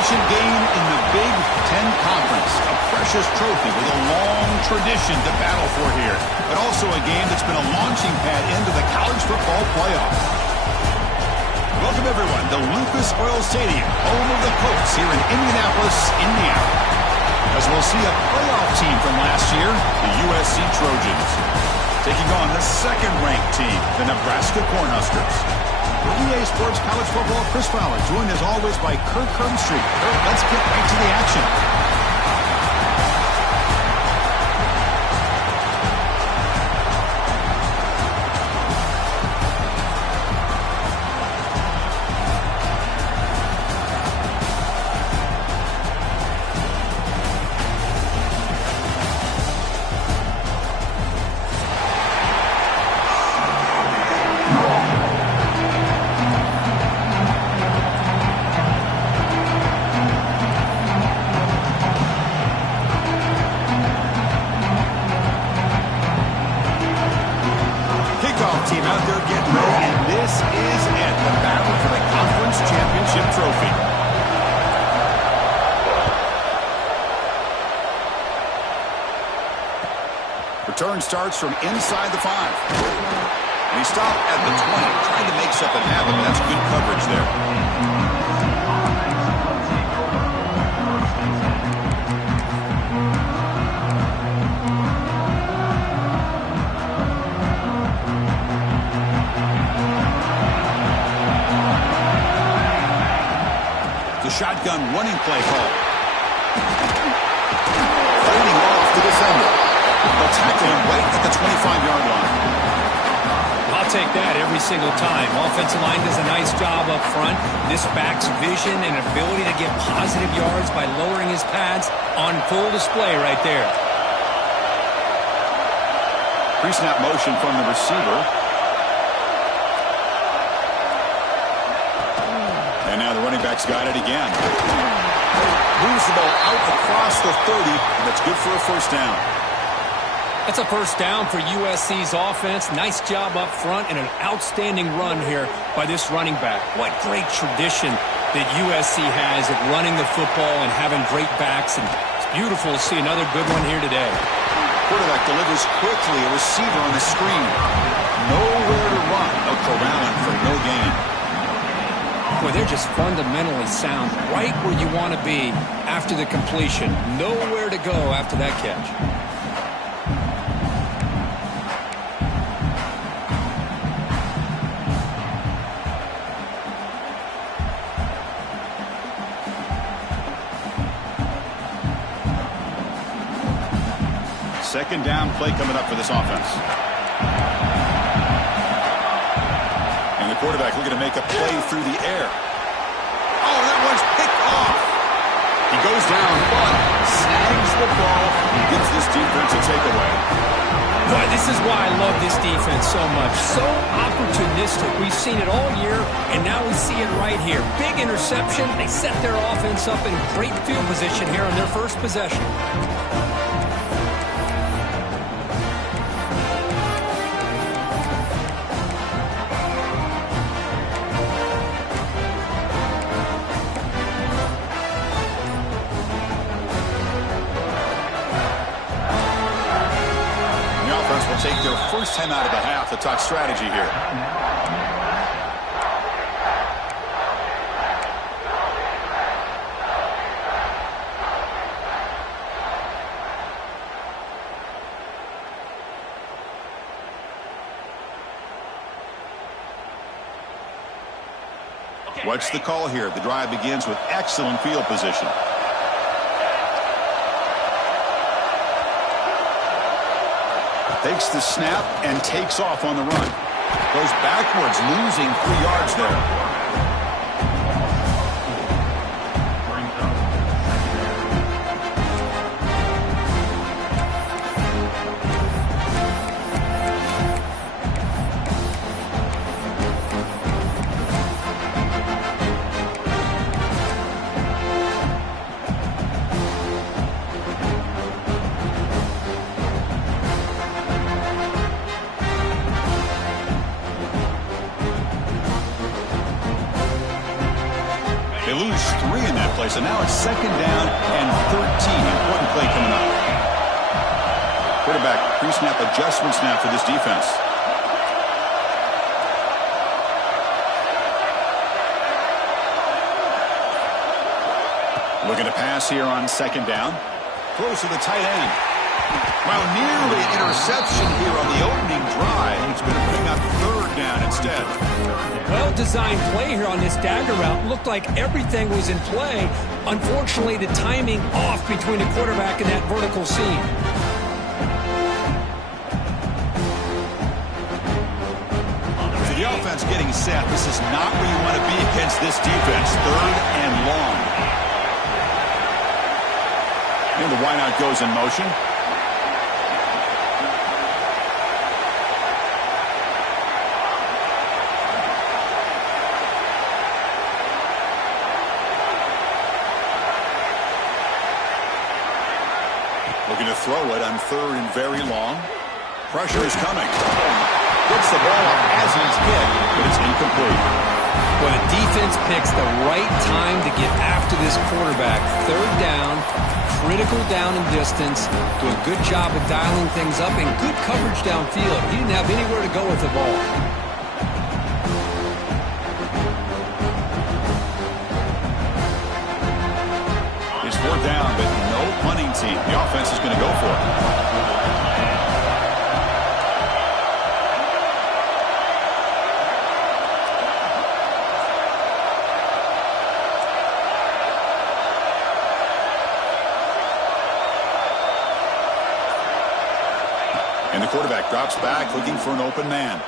ancient game in the Big Ten Conference. A precious trophy with a long tradition to battle for here. But also a game that's been a launching pad into the college football playoff. Welcome, everyone, to Lucas Oil Stadium, home of the Colts here in Indianapolis, Indiana. As we'll see a playoff team from last year, the USC Trojans, taking on the second-ranked team, the Nebraska Cornhuskers. For EA Sports College Football, Chris Fowler, joined as always by Kirk Herbstreit. Kirk, let's get right to the action. Team out there getting ready, and this is it, the battle for the conference championship trophy. Return starts from inside the 5. And he stopped at the 20, trying to make something happen. That's good coverage there. Shotgun running play call. Fading off the defender. They'll tackle him right at the 25-yard line. I'll take that every single time. Offensive line does a nice job up front. This back's vision and ability to get positive yards by lowering his pads on full display right there. Pre-snap motion from the receiver. And now the running back's got it again. Moves the ball out across the 30, and that's good for a first down. That's a first down for USC's offense. Nice job up front and an outstanding run here by this running back. What great tradition that USC has at running the football and having great backs. And it's beautiful to see another good one here today. Quarterback delivers quickly, a receiver on the screen. Nowhere to run. No corralling for no gain. Boy, they're just fundamentally sound, right where you want to be after the completion. Nowhere to go after that catch. Second down play coming up for this offense. Quarterback looking to make a play through the air. Oh, that one's picked off. He goes down, but snags the ball and gives this defense a takeaway. Boy, this is why I love this defense so much. So opportunistic. We've seen it all year, and now we see it right here. Big interception. They set their offense up in great field position here on their first possession. Take their first time out of the half to talk strategy here. What's the call here? The drive begins with excellent field position. Takes the snap and takes off on the run. Goes backwards, losing 3 yards there. lose 3 in that play, so now it's 2nd down and 13. Important play coming up. Quarterback pre-snap adjustments now for this defense. Looking to pass here on 2nd down. Close to the tight end. Well, nearly an interception here on the opening drive. It's going to bring up 3rd down instead. Well-designed play here on this dagger route. Looked like everything was in play. Unfortunately, the timing off between the quarterback and that vertical seam. So the offense getting set. This is not where you want to be against this defense. 3rd and long. And the wideout goes in motion. Looking to throw it on 3rd and very long. Pressure is coming. Gets the ball up as he's hit, but it's incomplete. Well, the defense picks the right time to get after this quarterback. 3rd down, critical down and distance. Do a good job of dialing things up and good coverage downfield. He didn't have anywhere to go with the ball. It's 4th down, but no punting team. The offense is going to go for it. And the quarterback drops back, looking for an open man.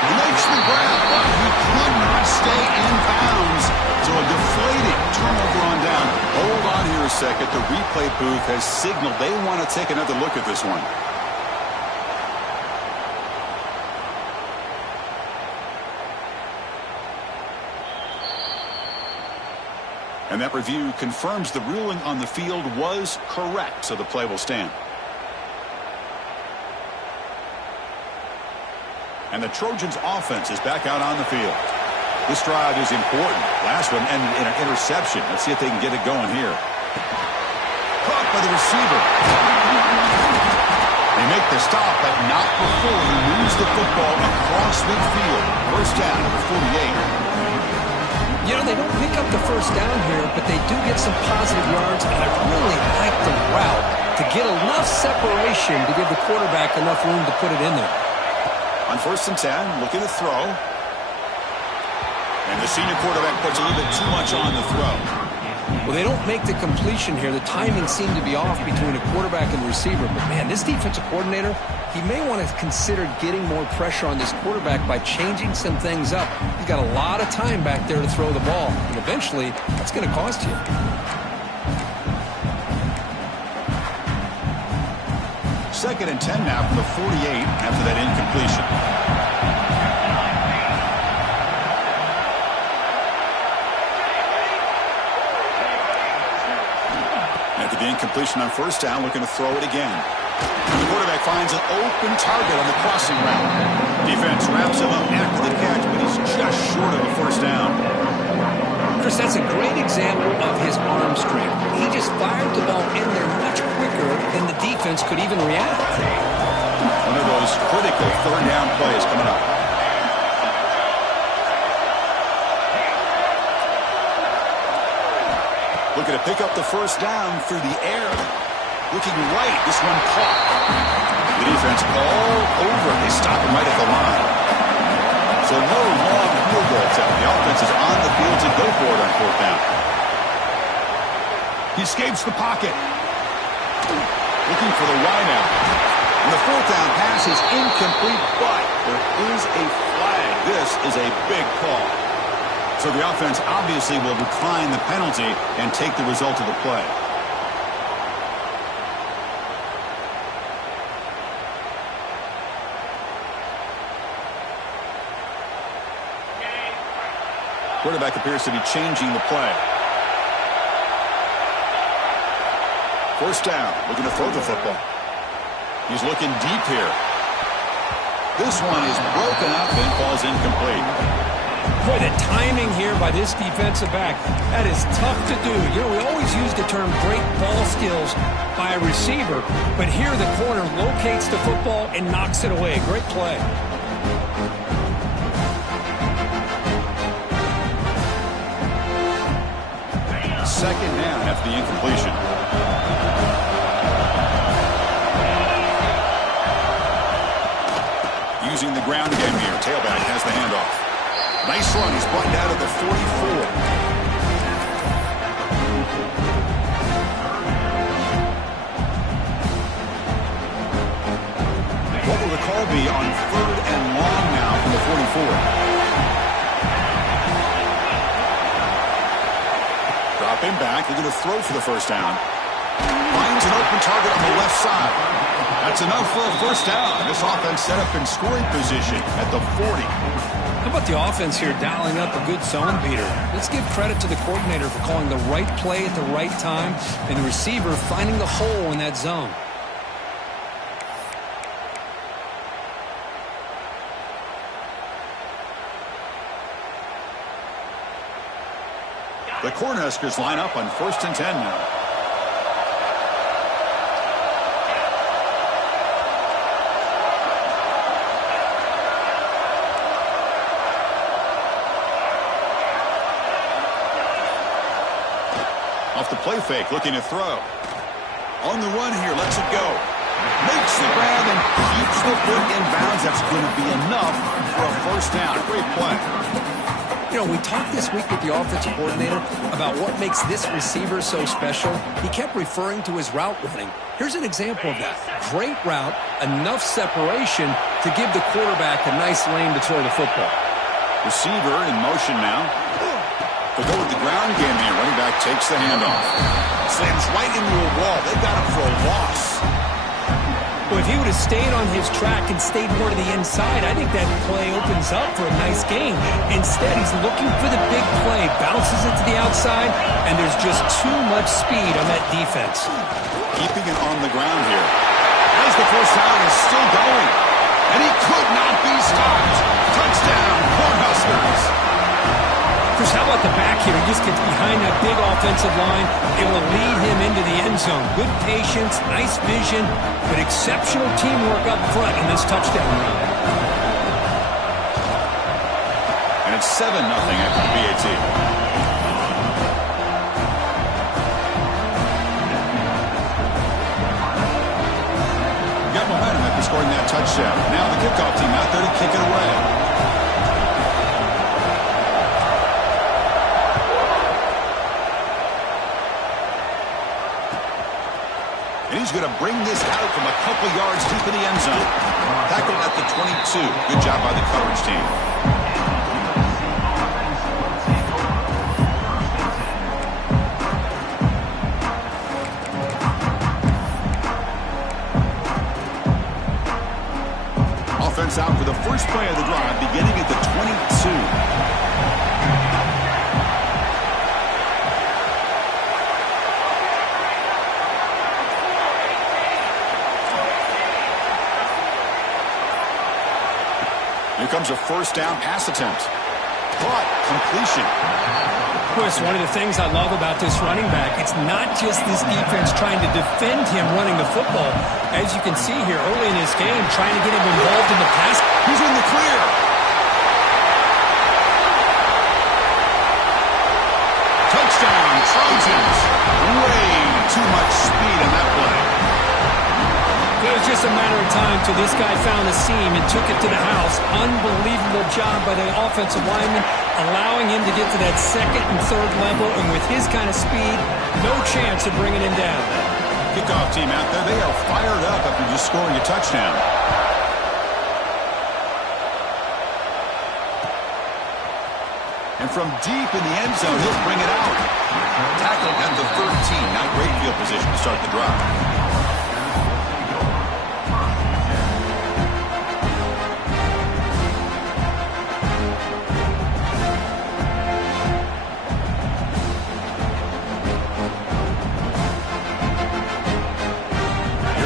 He makes the grab, but he could not stay in bounds. So a deflating turnover on down. Hold on here a second. The replay booth has signaled they want to take another look at this one. And that review confirms the ruling on the field was correct, so the play will stand. And the Trojans' offense is back out on the field. This drive is important. Last one ended in an interception. Let's see if they can get it going here. Caught by the receiver. They make the stop, but not before he moves the football across midfield. 1st down, number 48. You know, they don't pick up the 1st down here, but they do get some positive yards, and I really like the route to get enough separation to give the quarterback enough room to put it in there. On 1st and 10, looking to throw. And the senior quarterback puts a little bit too much on the throw. Well, they don't make the completion here. The timing seemed to be off between a quarterback and receiver. But, man, this defensive coordinator, he may want to consider getting more pressure on this quarterback by changing some things up. He's got a lot of time back there to throw the ball. And eventually, that's going to cost you. Second and 10 now from the 48 after that incompletion. After the incompletion on 1st down, looking to throw it again. The quarterback finds an open target on the crossing route. Defense wraps him up after the catch, but he's just short of a 1st down. Chris, that's a great example of his arm strength. He just fired the ball in there much quicker than the defense could even react. One of those critical 3rd down plays coming up. Looking to pick up the 1st down through the air. Looking right, this one caught. The defense all over it. They stop him right at the line. So no long field goal attempt. The offense is on the field to go for it on 4th down. He escapes the pocket. Looking for the wideout. And the 4th down pass is incomplete, but there is a flag. This is a big call. So the offense obviously will decline the penalty and take the result of the play. Quarterback appears to be changing the play. 1st down, looking to throw the football. He's looking deep here. This one is broken up and falls incomplete. Boy, the timing here by this defensive back, that is tough to do. You know, we always use the term great ball skills by a receiver, but here the corner locates the football and knocks it away. Great play. Second down after the incompletion. Using the ground game here. Tailback has the handoff. Nice run. He's brought down to the 44. What will the call be on 3rd and long now from the 44? Dropping back, looking to throw for the first down. Finds an open target on the left side. That's enough for a first down. This offense set up in scoring position at the 40. How about the offense here dialing up a good zone beater? Let's give credit to the coordinator for calling the right play at the right time and the receiver finding the hole in that zone. The Cornhuskers line up on 1st and 10 now. Off the play fake, looking to throw. On the run here, lets it go. Makes the grab and keeps the foot in bounds. That's going to be enough for a first down. Great play. You know, we talked this week with the offensive coordinator about what makes this receiver so special. He kept referring to his route running. Here's an example of that. Great route, enough separation to give the quarterback a nice lane to throw the football. Receiver in motion now. They'll go with the ground game here. Running back takes the handoff. Slams right into a wall. They got him for a loss. Well, if he would have stayed on his track and stayed more to the inside, I think that play opens up for a nice gain. Instead, he's looking for the big play, bounces it to the outside, and there's just too much speed on that defense. Keeping it on the ground here. As the first down is still going. And he could not be stopped. Touchdown, Cornhuskers. Chris, how about the back here? He just gets behind that big offensive line. It will lead him into the end zone. Good patience, nice vision, but exceptional teamwork up front in this touchdown run. And it's 7-0 after the BAT. Got momentum after scoring that touchdown. Now the kickoff team out there to kick it away. And he's going to bring this out from a couple yards deep in the end zone. Tackled at the 22. Good job by the coverage team. Offense out for the first play of the drive, beginning at the 22. Here comes a first down pass attempt. Caught. Completion. Of course, one of the things I love about this running back, it's not just this defense trying to defend him running the football. As you can see here early in this game, trying to get him involved in the pass. He's in the clear. Touchdown, Trojans. Way too much speed on that play. It was just a matter of time till this guy found a seam and took it to the house. Unbelievable job by the offensive lineman, allowing him to get to that second and third level, and with his kind of speed, no chance of bringing him down. Kickoff team out there, they are fired up after just scoring a touchdown. And from deep in the end zone, he'll bring it out. Tackled at the 13. Not great field position to start the drive.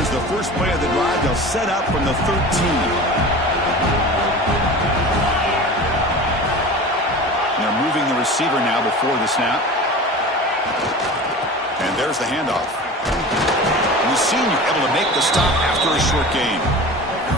The first play of the drive, they'll set up from the 13. receiver now before the snap. And there's the handoff. And the senior able to make the stop after a short gain.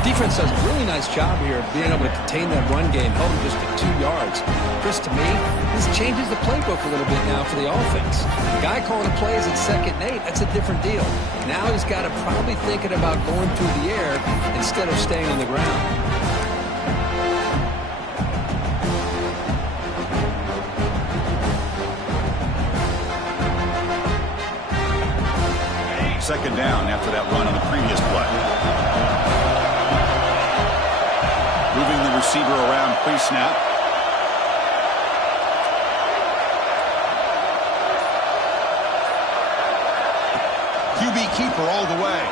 Defense does a really nice job here of being able to contain that run game, held him just to 2 yards. Chris, to me, this changes the playbook a little bit now for the offense. The guy calling the plays at 2nd and 8, that's a different deal. Now he's got to probably thinking about going through the air instead of staying on the ground. Second down after that run on the previous play. Moving the receiver around pre-snap. QB keeper all the way.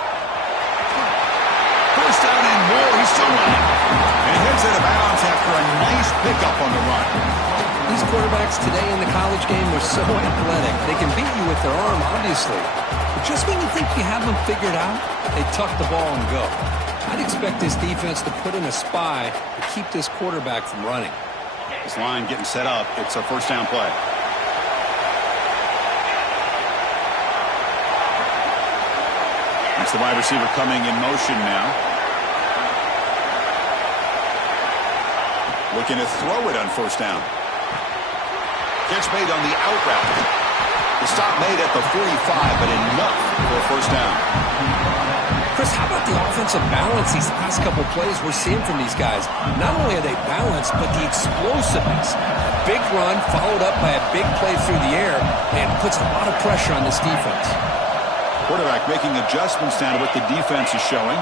First down and more. He's still running. And heads out of bounds after a nice pickup on the run. These quarterbacks today in the college game are so athletic. They can beat you with their arm, obviously. But just when you think you have them figured out, they tuck the ball and go. I'd expect this defense to put in a spy to keep this quarterback from running. This line getting set up. It's a first down play. It's the wide receiver coming in motion now. Looking to throw it on first down. Catch made on the out route. The stop made at the 45, but enough for a first down. Chris, how about the offensive balance these last couple plays we're seeing from these guys? Not only are they balanced, but the explosiveness. Big run followed up by a big play through the air and puts a lot of pressure on this defense. Quarterback making adjustments down to what the defense is showing.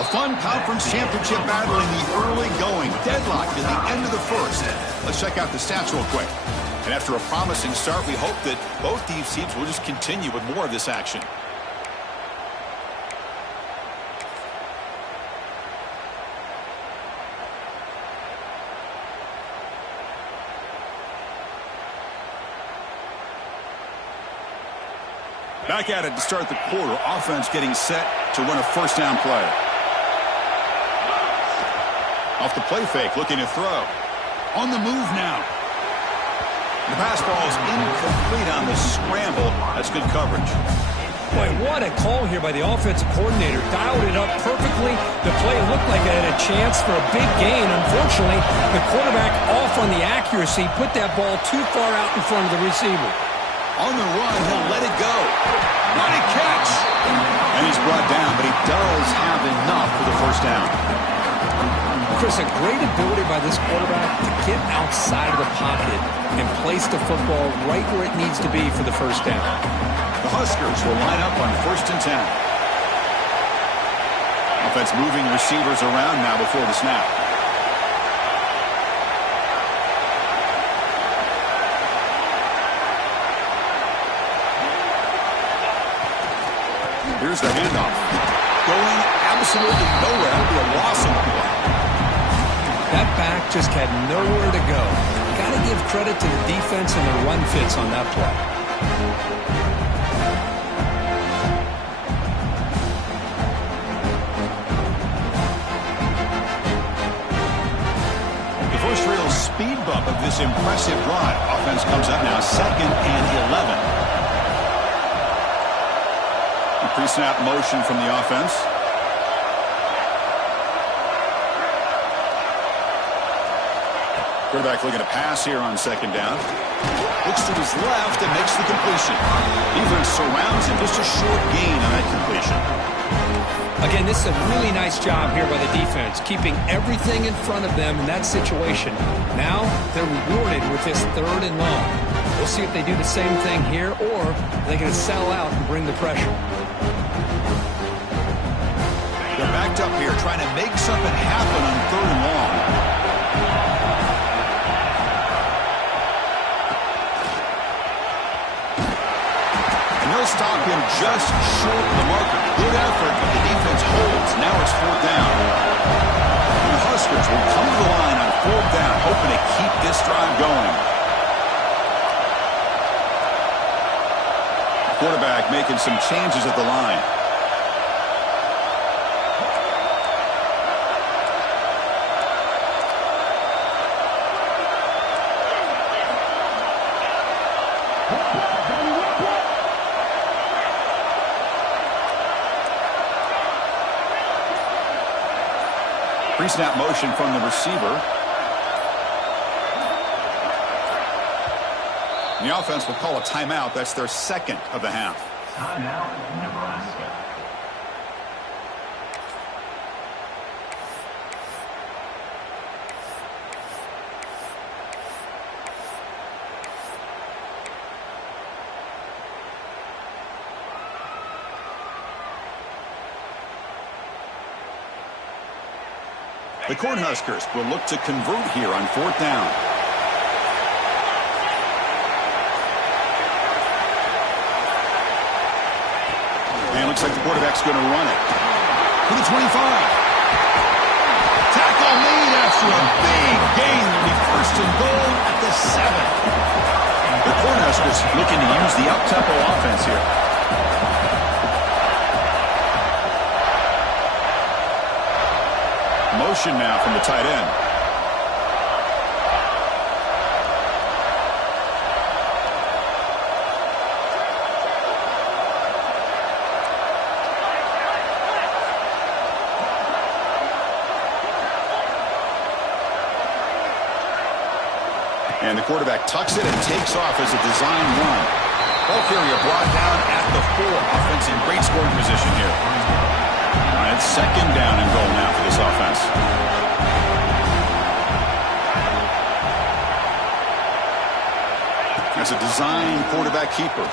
A fun conference championship battle in the early going. Deadlocked at the end of the first. Let's check out the stats real quick. And after a promising start, we hope that both these teams will just continue with more of this action. Back at it to start the quarter. Offense getting set to run a first down play. Off the play fake, looking to throw. On the move now. The pass ball is incomplete on the scramble. That's good coverage. Boy, what a call here by the offensive coordinator. Dialed it up perfectly. The play looked like it had a chance for a big gain. Unfortunately, the quarterback off on the accuracy, put that ball too far out in front of the receiver. On the run, he'll let it go. What a catch! And he's brought down, but he does have enough for the first down. Chris, a great ability by this quarterback to get outside of the pocket and place the football right where it needs to be for the first down. The Huskers will line up on 1st and 10. Offense moving receivers around now before the snap. Here's the handoff. Going absolutely nowhere. That'll be a loss on the play. That back just had nowhere to go. Got to give credit to the defense and their run fits on that play. The first real speed bump of this impressive drive. Offense comes up now 2nd and 11. Pre-snap motion from the offense. Quarterback looking to pass here on 2nd down. Looks to his left and makes the completion. Defense surrounds him. Just a short gain on that completion. Again, this is a really nice job here by the defense, keeping everything in front of them in that situation. Now they're rewarded with this 3rd and long. We'll see if they do the same thing here, or they're going to sell out and bring the pressure. They're backed up here trying to make something happen on 3rd and long. And they'll stop him just short of the marker. Good effort, but the defense holds. Now it's 4th down. And the Huskers will come to the line on 4th down, hoping to keep this drive going. Quarterback making some changes at the line. Pre-snap motion from the receiver. The offense will call a timeout. That's their second of the half. Timeout, Nebraska. The Cornhuskers will look to convert here on 4th down. And it looks like the quarterback's going to run it. To the 25. Tackle made after a big gain. It'll be 1st and goal at the 7. The Cornhuskers looking to use the up-tempo offense here. Motion now from the tight end. And the quarterback tucks it and takes off as a design run. Ball carrier brought down at the 4. Offense in great scoring position here. And it's 2nd down and goal now for this offense. That's a design quarterback keeper.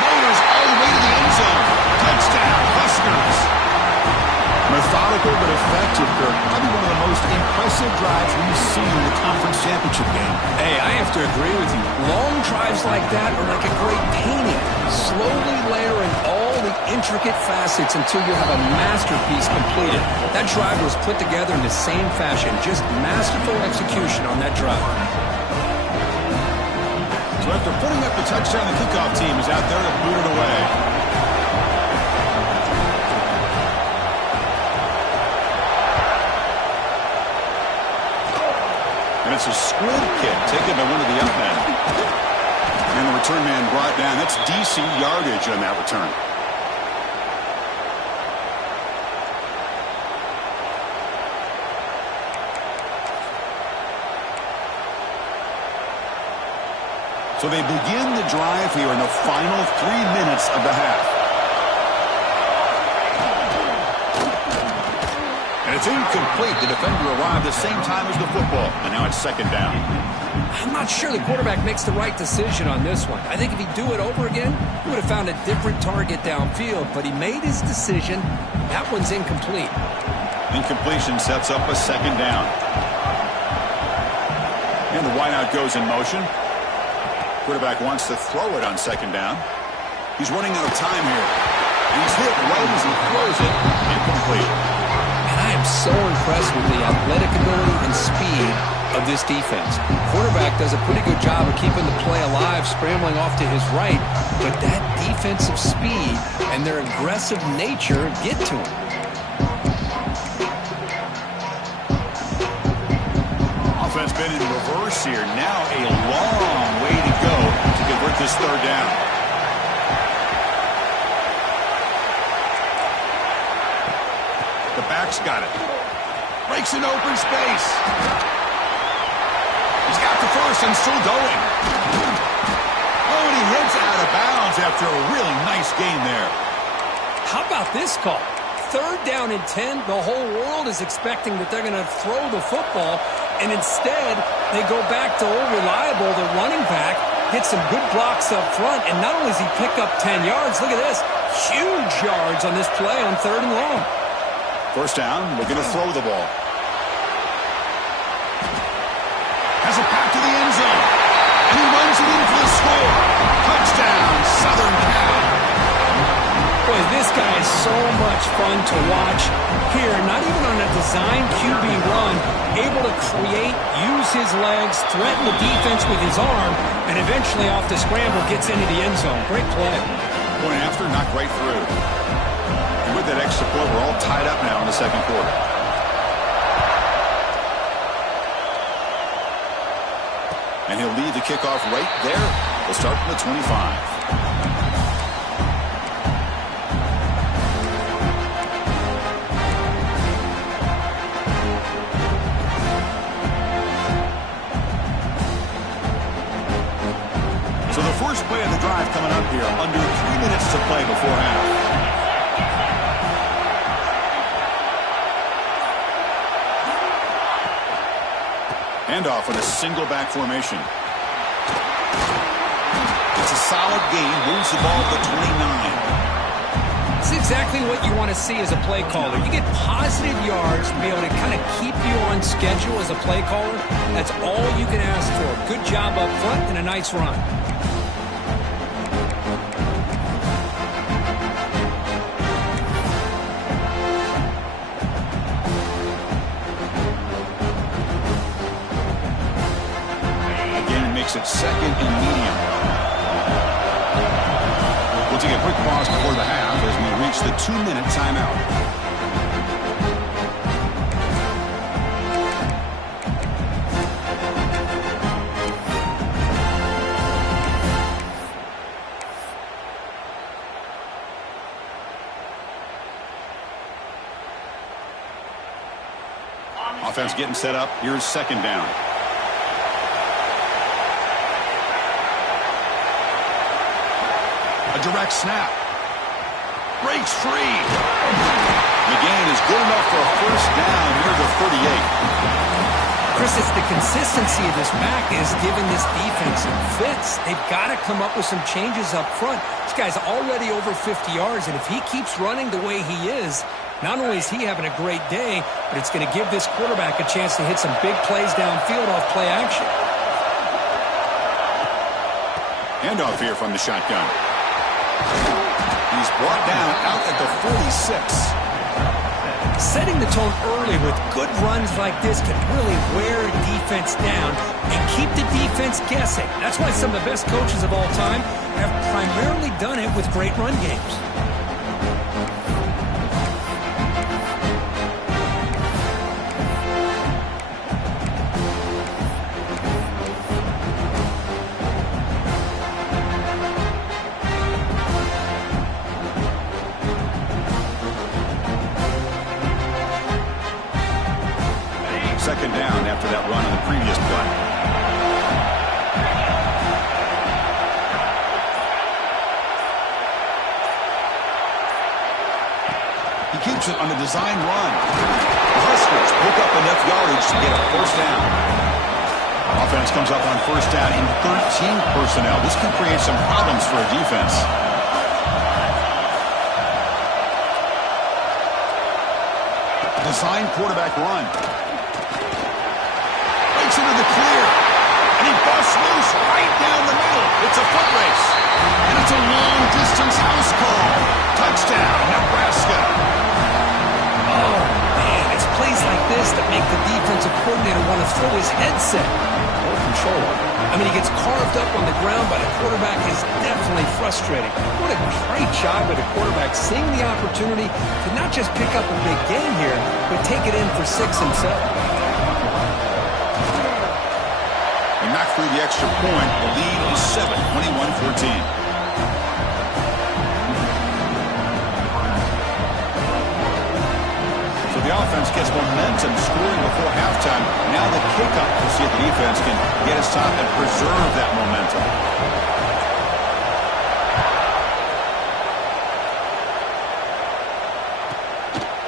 Motors all the way to the end zone. Touchdown, Huskers. Methodical but effective, Kirk. Probably one of the most impressive drives we've seen in the conference championship game. Hey, I have to agree with you. Long drives like that are like a great painting. Slowly layering all the intricate facets until you have a masterpiece completed. That drive was put together in the same fashion. Just masterful execution on that drive. So after putting up the touchdown, the kickoff team is out there to boot it away. And it's a squib kick taken by one of the up men. And the return man brought down. That's DC yardage on that return. So they begin the drive here in the final 3 minutes of the half. And it's incomplete. The defender arrived the same time as the football. And now it's 2nd down. I'm not sure the quarterback makes the right decision on this one. I think if he'd do it over again, he would have found a different target downfield. But he made his decision. That one's incomplete. Incompletion sets up a 2nd down. And the wideout goes in motion. Quarterback wants to throw it on 2nd down. He's running out of time here. And he's hit right as he throws it. Incomplete. And I am so impressed with the athletic ability and speed of this defense. Quarterback does a pretty good job of keeping the play alive, scrambling off to his right. But that defensive speed and their aggressive nature get to him. Offense been in reverse here. Now a long way to go to convert this 3rd down. The back's got it. Breaks an open space. He's got the first and still going. Oh, and he hits out of bounds after a really nice game there. How about this call? 3rd down and 10. The whole world is expecting that they're going to throw the football. And instead, they go back to old reliable, the running back, gets some good blocks up front, and not only does he pick up 10 yards, look at this, huge yards on this play on 3rd and long. 1st down, looking to throw the ball. Has a pass to the end zone, and he runs it in for the score. Touchdown, Southern Cal. Boy, this guy is so much fun to watch here. Not even on a design QB run, able to create, use his legs, threaten the defense with his arm, and eventually off the scramble gets into the end zone. Great play. Point after, knocked right through. And with that extra point, we're all tied up now in the 2nd quarter. And he'll lead the kickoff right there. We'll start from the 25. first play of the drive coming up here. Under 3 minutes to play before half. Handoff in a single back formation. It's a solid gain. Moves the ball to 29. It's exactly what you want to see as a play caller. You get positive yards to be able to kind of keep you on schedule as a play caller. That's all you can ask for. Good job up front and a nice run. Again, makes it second and medium. We'll take a quick pause before the half as we reach the 2-minute timeout. Offense getting set up. Here's second down. A direct snap. Breaks free. The gain is good enough for a first down near the 38. Chris, it's the consistency of this back is giving this defense some fits. They've got to come up with some changes up front. This guy's already over 50 yards, and if he keeps running the way he is, not only is he having a great day, but it's going to give this quarterback a chance to hit some big plays downfield off play action. Handoff here from the shotgun. He's brought down out at the 46. Setting the tone early with good runs like this can really wear a defense down and keep the defense guessing. That's why some of the best coaches of all time have primarily done it with great run games. Second down after that run on the previous play. He keeps it on a design run. The Huskers pick up enough yardage to get a first down. Offense comes up on first down in 13 personnel. This can create some problems for a defense. Design quarterback run. Into the clear, and he busts loose right down the middle. It's a foot race, and it's a long-distance house call. Touchdown, Nebraska. Oh, man, it's plays like this that make the defensive coordinator want to throw his headset. More control. I mean, he gets carved up on the ground by the quarterback. Is definitely frustrating. What a great job by the quarterback seeing the opportunity to not just pick up a big game here, but take it in for 6 himself. Knock through the extra point. The lead is 7, 21-14. So the offense gets momentum scoring before halftime. Now the kickoff to see if the defense can get a stop and preserve that momentum.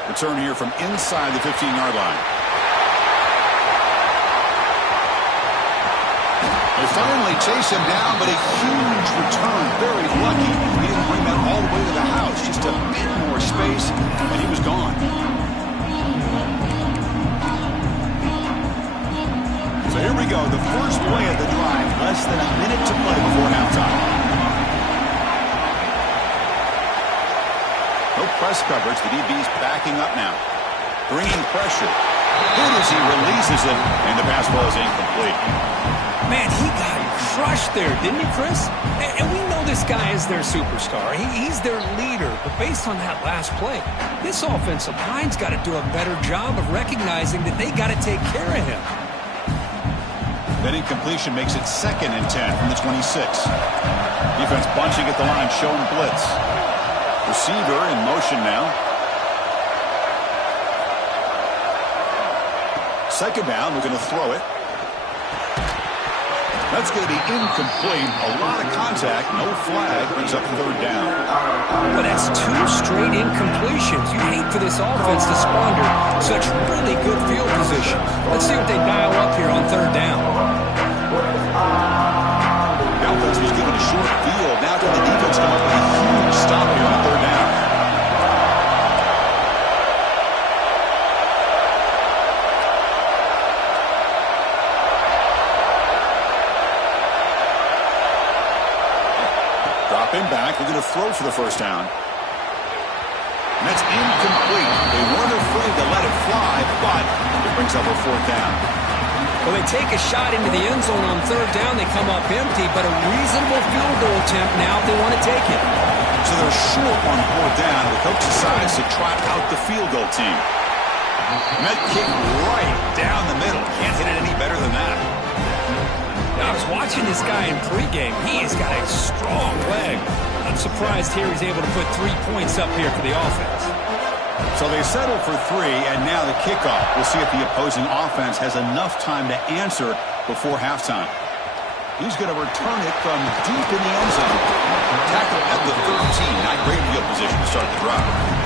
Return here from inside the 15-yard line. They finally chase him down, but a huge return. Very lucky. He didn't bring that all the way to the house. Just a bit more space, and he was gone. So here we go. The first play of the drive. Less than a minute to play before halftime. No press coverage. The DB's backing up now. Bringing pressure. Good as he releases it, and the pass ball is incomplete. Man, he got crushed there, didn't he, Chris? And we know this guy is their superstar. He's their leader. But based on that last play, this offensive line's got to do a better job of recognizing that they got to take care of him. That incompletion makes it 2nd and 10 from the 26. Defense bunching at the line, showing blitz. Receiver in motion now. Second down, we're going to throw it. That's going to be incomplete. A lot of contact, no flag, brings up third down. Well, that's 2 straight incompletions. You hate for this offense to squander such really good field position. Let's see what they dial up here on third down. The offense was given a short field. Now can the defense come up with a huge stop here on third down? Dropping back, they're going to throw for the first down. And that's incomplete. They weren't afraid to let it fly, but it brings up a fourth down. Well, they take a shot into the end zone on third down. They come up empty, but a reasonable field goal attempt now if they want to take it. So they're short on fourth down. The coach decides to trot out the field goal team. And that kick right down the middle. Can't hit it any better than that. Now, I was watching this guy in pregame. He has got a strong leg. I'm surprised here he's able to put 3 points up here for the offense. So they settle for 3, and now the kickoff. We'll see if the opposing offense has enough time to answer before halftime. He's going to return it from deep in the end zone. Tackle at the 13. Not great field position to start the drive.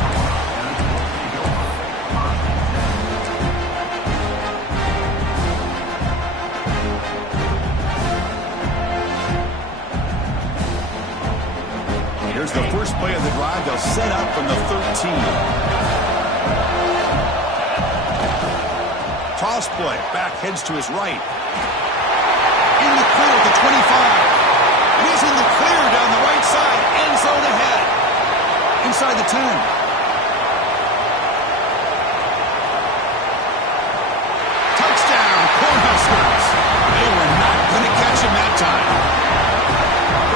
Here's the first play of the drive. They'll set up from the 13. Toss play. Back heads to his right. In the clear at the 25. And he's in the clear down the right side. End zone ahead. Inside the 10. Touchdown, Cornhuskers. They were not going to catch him that time.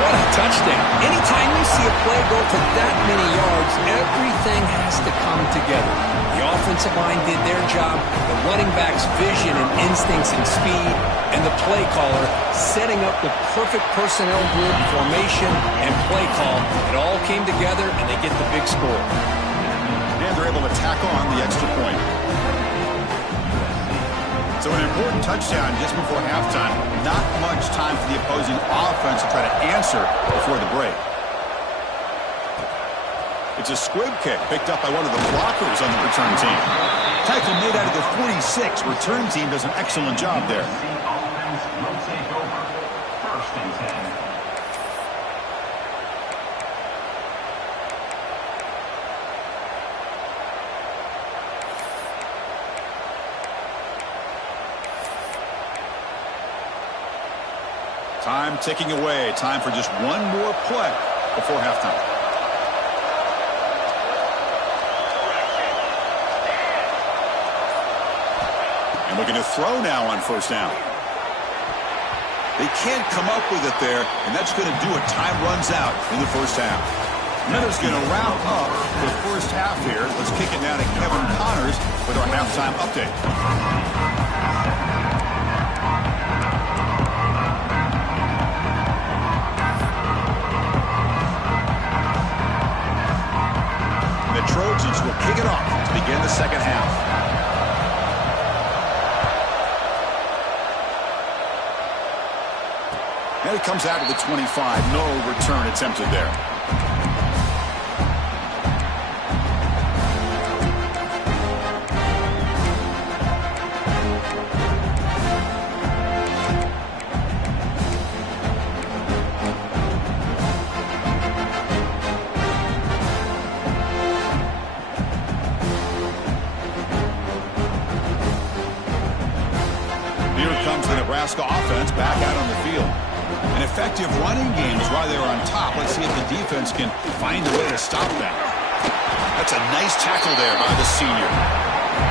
What a touchdown. Anytime you see a play go for that many yards, everything has to come together. The offensive line did their job, the running back's vision and instincts and speed, and the play caller setting up the perfect personnel group, formation, and play call. It all came together, and they get the big score. And they're able to tack on the extra point. So an important touchdown just before halftime. Not much time for the opposing offense to try to answer before the break. It's a squib kick picked up by one of the blockers on the return team. Tackle made out of the 46. Return team does an excellent job there. Offense will take over. First and 10. Time ticking away. Time for just one more play before halftime. And looking to throw now on first down. They can't come up with it there, and that's going to do it. Time runs out in the first half. Miller's going to wrap up the first half here. Let's kick it down to Kevin Connors with our halftime update. Trojans will kick it off to begin the second half. And it comes out to the 25. No return attempted there. Nebraska offense back out on the field. An effective running game is why they're on top. Let's see if the defense can find a way to stop them. That's a nice tackle there by the senior.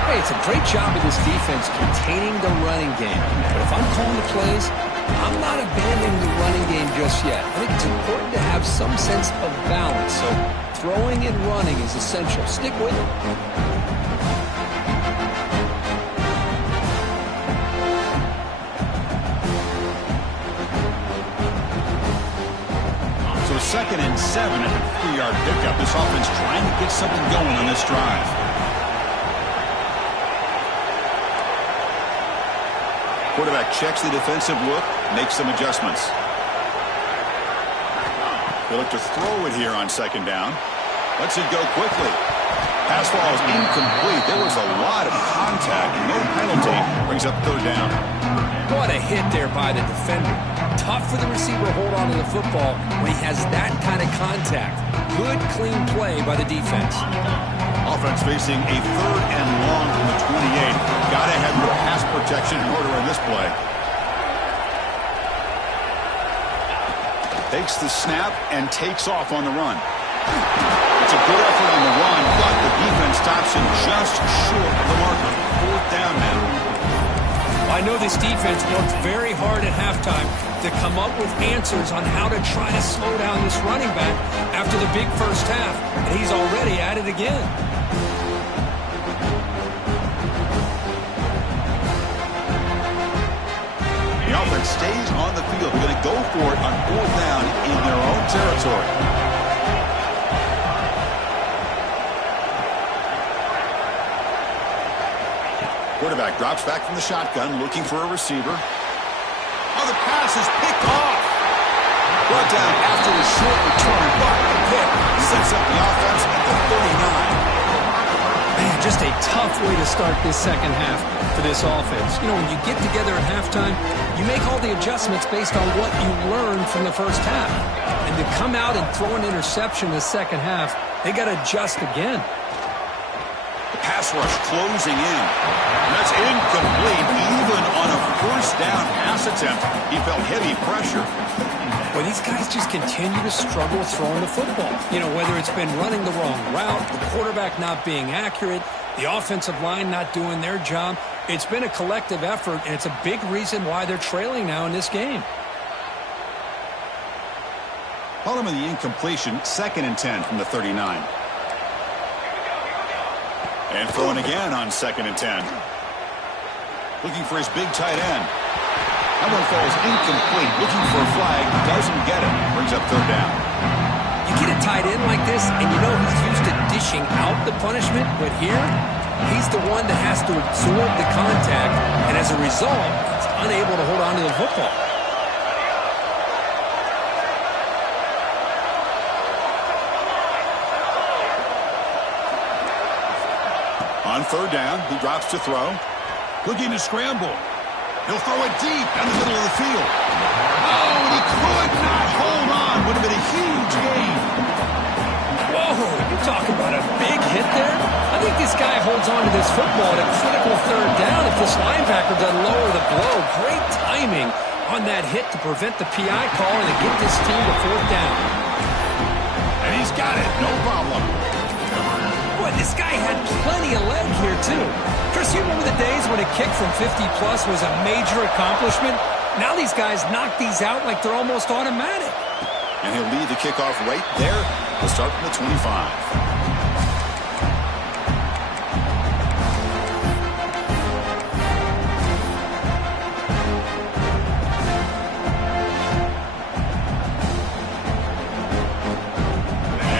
Hey, it's a great job of this defense containing the running game. But if I'm calling the plays, I'm not abandoning the running game just yet. I think it's important to have some sense of balance. So throwing and running is essential. Stick with it. Second and 7 at the 3-yard pickup. This offense trying to get something going on this drive. Quarterback checks the defensive look, makes some adjustments. They look to throw it here on second down. Lets it go quickly. Pass ball is incomplete. There was a lot of contact. No penalty. Brings up third down. What a hit there by the defender. Tough for the receiver to hold on to the football when he has that kind of contact. Good, clean play by the defense. Offense facing a third and long from the 28. Got to have your pass protection in order in this play. Takes the snap and takes off on the run. It's a good effort on the run, but the defense stops him just short of the marker. Fourth down now. I know this defense worked very hard at halftime to come up with answers on how to try to slow down this running back after the big first half, and he's already at it again. The offense stays on the field. They're going to go for it on fourth down in their own territory. Quarterback drops back from the shotgun, looking for a receiver. Oh, the pass is picked off. Brought down after a short return, but the pick sets up the offense at the 39. Man, just a tough way to start this second half for this offense. You know, when you get together at halftime, you make all the adjustments based on what you learned from the first half. And to come out and throw an interception in the second half, they got to adjust again. The pass rush closing in. And that's incomplete. Even on a first down pass attempt, he felt heavy pressure. Well, these guys just continue to struggle throwing the football. You know, whether it's been running the wrong route, the quarterback not being accurate, the offensive line not doing their job. It's been a collective effort, and it's a big reason why they're trailing now in this game. Following the incompletion, 2nd and 10 from the 39. And throwing again on 2nd and 10. Looking for his big tight end. That one falls incomplete. Looking for a flag. Doesn't get it. Brings up third down. You get a tight end like this, and you know he's used to dishing out the punishment. But here, he's the one that has to absorb the contact. And as a result, he's unable to hold on to the football. On third down, he drops to throw. Looking to scramble. He'll throw it deep down the middle of the field. Oh, and he could not hold on. Would have been a huge gain. Whoa, you talk about a big hit there? I think this guy holds on to this football at a critical third down if this linebacker doesn't lower the blow. Great timing on that hit to prevent the PI call and to get this team to fourth down. And he's got it. No problem. Boy, this guy had plenty of leg here, too. Chris, you remember the days when a kick from 50-plus was a major accomplishment? Now these guys knock these out like they're almost automatic. And he'll lead the kickoff right there. We'll start from the 25.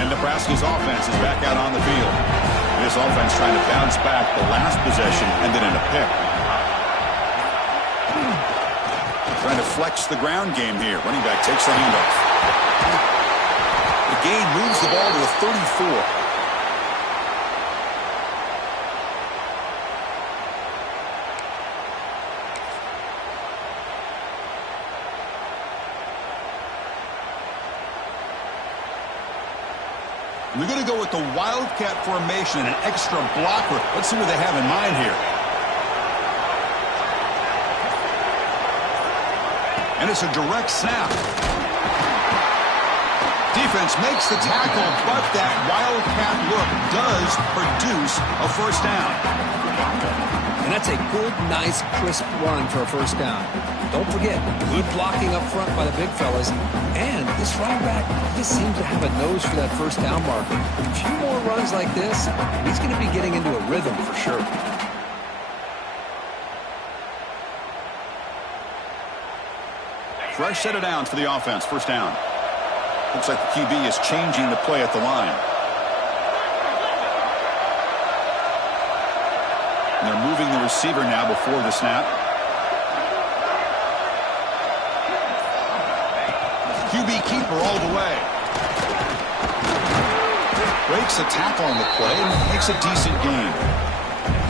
Nebraska's offense is back out on the field. This offense trying to bounce back. The last possession ended in a pick. Trying to flex the ground game here. Running back takes the handoff. The gain moves the ball to the 34. They're going to go with the Wildcat formation and an extra blocker. Let's see what they have in mind here. And it's a direct snap. Defense makes the tackle, but that Wildcat look does produce a first down. And that's a good, nice, crisp run for a first down. Don't forget, good blocking up front by the big fellas. And this running back just seems to have a nose for that first down marker. A few more runs like this, he's going to be getting into a rhythm for sure. Fresh set of downs for the offense. First down. Looks like the QB is changing the play at the line. And they're moving the receiver now before the snap. keeper all the way. Breaks a tackle on the play and makes a decent gain.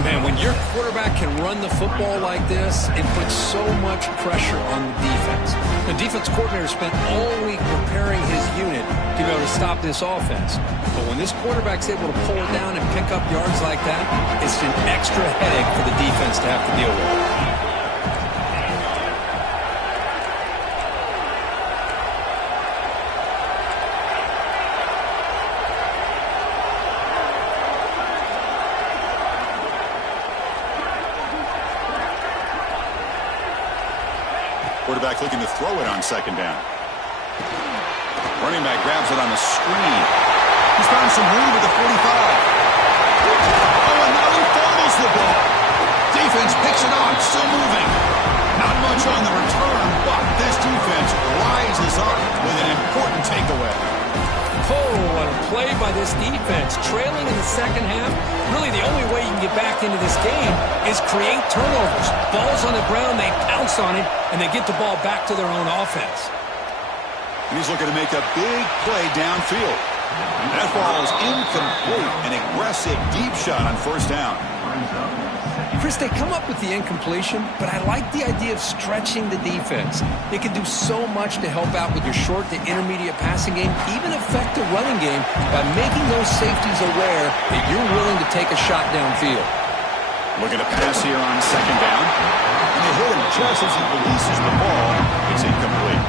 Man, when your quarterback can run the football like this, it puts so much pressure on the defense. The defense coordinator spent all week preparing his unit to be able to stop this offense. But when this quarterback's able to pull it down and pick up yards like that, it's an extra headache for the defense to have to deal with. Quarterback looking to throw it on second down. Running back grabs it on the screen. He's found some room at the 45. Oh, and now he fumbles the ball. Defense picks it up, still moving. Not much on the return, but this defense rises up with an important takeaway. Oh, what a play by this defense. Trailing in the second half, really the only way you can get back into this game is create turnovers. Ball's on the ground, they pounce on it, and they get the ball back to their own offense. He's looking to make a big play downfield. That ball is incomplete. An aggressive deep shot on first down. Chris, they come up with the incompletion, but I like the idea of stretching the defense. It can do so much to help out with your short to intermediate passing game, even affect the running game by making those safeties aware that you're willing to take a shot downfield. Looking to pass here on second down. And they hit him just as he releases the ball. It's incomplete.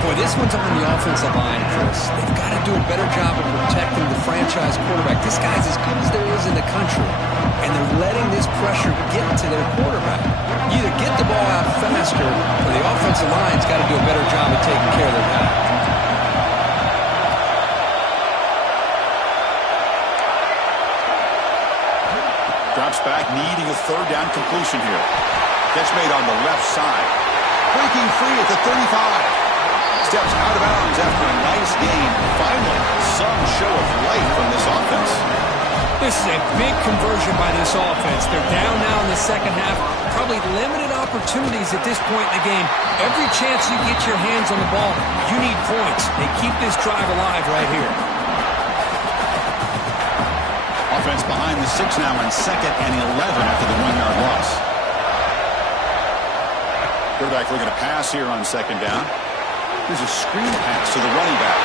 Boy, this one's on the offensive line, Chris. They've got to do a better job of protecting the franchise quarterback. This guy's as good as there is in the country, and they're letting this pressure get to their quarterback. You either get the ball out faster, or the offensive line's got to do a better job of taking care of their back. Drops back, needing a third down completion here. Catch made on the left side. Breaking free at the 35. Steps out of bounds after a nice gain. Finally, some show of life from this offense. This is a big conversion by this offense. They're down now in the second half. Probably limited opportunities at this point in the game. Every chance you get your hands on the ball, you need points. They keep this drive alive right here. Offense behind the 6 now on second and 11 after the 1-yard loss. Quarterback looking to pass here on second down. Here's a screen pass to the running back.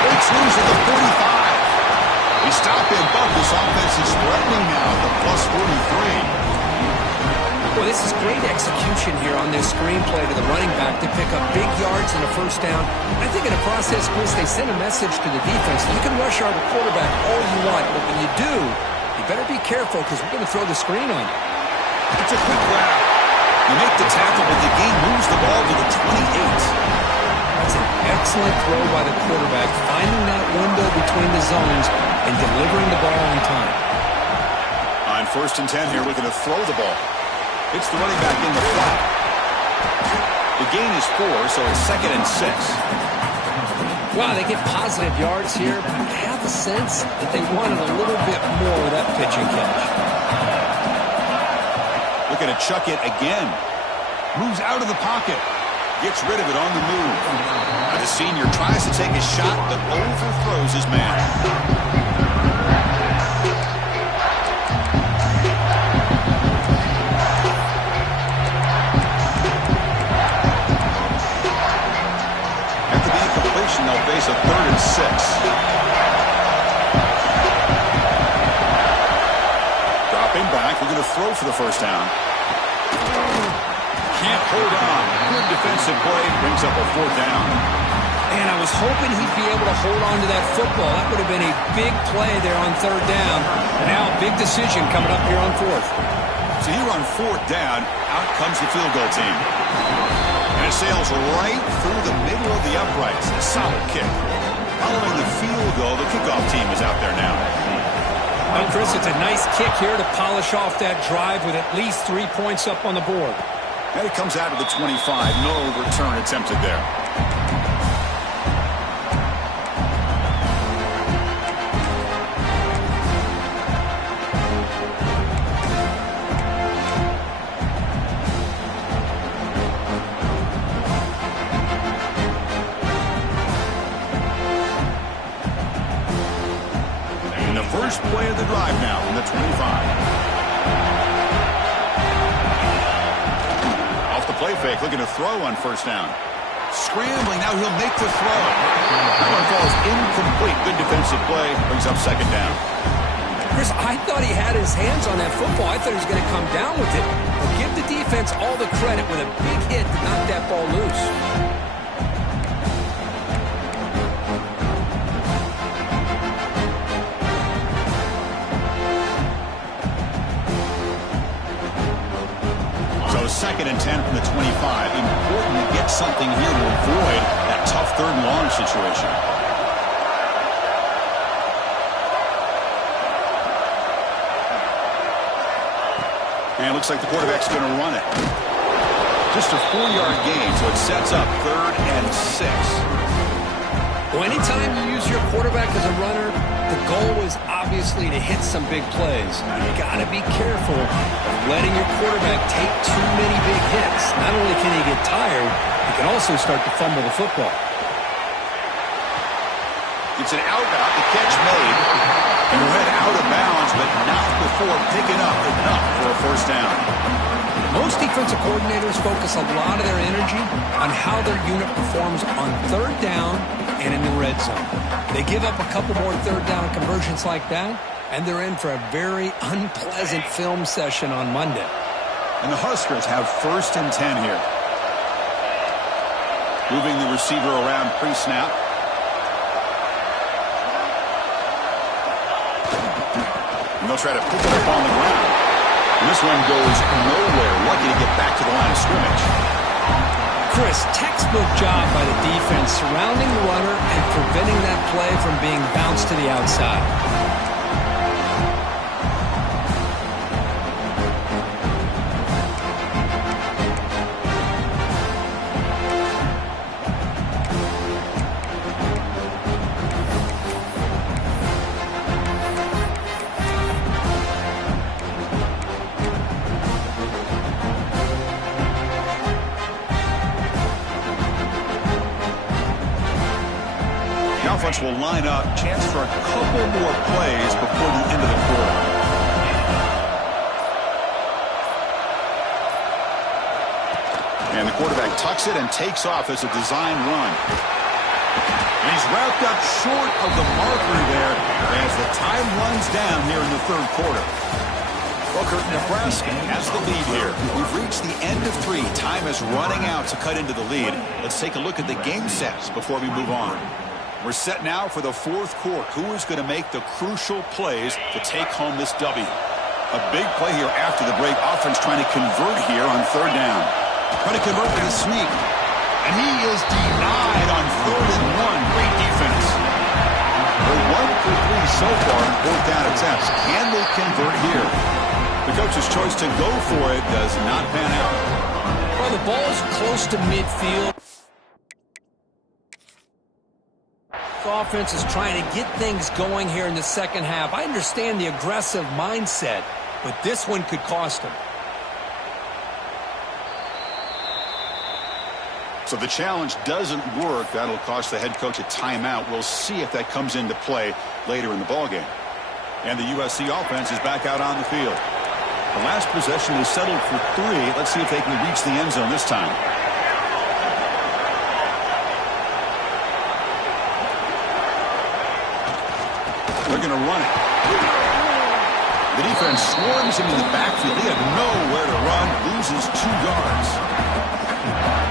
Breaks loose at the 45. They stop him, but this offense is threatening now at the plus 43. Well, this is great execution here on this screenplay to the running back to pick up big yards and a first down. I think in the process, Chris, they send a message to the defense. You can rush our quarterback all you want, but when you do, you better be careful because we're going to throw the screen on you. It's a quick grab. You make the tackle, but the game moves the ball to the 28. That's an excellent throw by the quarterback, finding that window between the zones and delivering the ball on time. On 1st and 10 here, looking to throw the ball. It's the running back in the flat. The gain is 4, so it's 2nd and 6. Wow, they get positive yards here, but I have the sense that they wanted a little bit more with that pitch and catch. Looking to chuck it again. Moves out of the pocket. Gets rid of it on the move. Now the senior tries to take a shot, but overthrows his man. After the incompletion, they'll face a 3rd and 6. Dropping back, we're going to throw for the first down. Can't hold on. Good defensive play. Brings up a 4th down. And I was hoping he'd be able to hold on to that football. That would have been a big play there on 3rd down. And now a big decision coming up here on 4th. So here on 4th down, out comes the field goal team. And it sails right through the middle of the uprights. A solid kick. Following the field goal, the kickoff team is out there now. Well, Chris, it's a nice kick here to polish off that drive with at least 3 points up on the board. And it comes out of the 25. No return attempted there. first play of the drive now from the 25. Off the play fake, looking to throw on first down. Scrambling, now he'll make the throw. That one falls incomplete. Good defensive play, brings up second down. Chris, I thought he had his hands on that football. I thought he was going to come down with it. But give the defense all the credit with a big hit to knock that ball loose. So second and 10 from the 25. Important to get something here to avoid that tough third and long situation. And it looks like the quarterback's going to run it. Just a 4-yard gain, so it sets up 3rd and 6. Well, anytime you use your quarterback as a runner, the goal is obviously to hit some big plays. You got to be careful of letting your quarterback take too many big hits. Not only can he get tired, he can also start to fumble the football. It's an out route, the catch made. And we'll head out of bounds, but not before picking up enough for a first down. Most defensive coordinators focus a lot of their energy on how their unit performs on third down and in the red zone. They give up a couple more third down conversions like that, and they're in for a very unpleasant film session on Monday. And the Huskers have 1st and 10 here. Moving the receiver around pre-snap. And they'll try to pick it up on the ground. And this one goes nowhere. Lucky to get back to the line of scrimmage. Chris, textbook job by the defense surrounding the runner and preventing that play from being bounced to the outside. Will line up, chance for a couple more plays before the end of the quarter. And the quarterback tucks it and takes off as a design run. And he's wrapped up short of the marker there as the time runs down here in the 3rd quarter. Well, Kurt, Nebraska has the lead here. We've reached the end of 3. Time is running out to cut into the lead. Let's take a look at the game sets before we move on. We're set now for the 4th quarter. Who is going to make the crucial plays to take home this W? A big play here after the break. Offense trying to convert here on 3rd down. Trying to convert with a sneak. And he is denied on 3rd and 1. Great defense. They're 1 for 3 so far in 4th down attempts. Can they convert here? The coach's choice to go for it does not pan out. Well, the ball's close to midfield. Offense is trying to get things going here in the second half. I understand the aggressive mindset, but this one could cost them. So the challenge doesn't work. That'll cost the head coach a timeout. We'll see if that comes into play later in the ballgame. And the USC offense is back out on the field. The last possession is settled for 3. Let's see if they can reach the end zone this time. They're going to run it. The defense swarms him in the backfield. He had nowhere to run, loses 2 yards.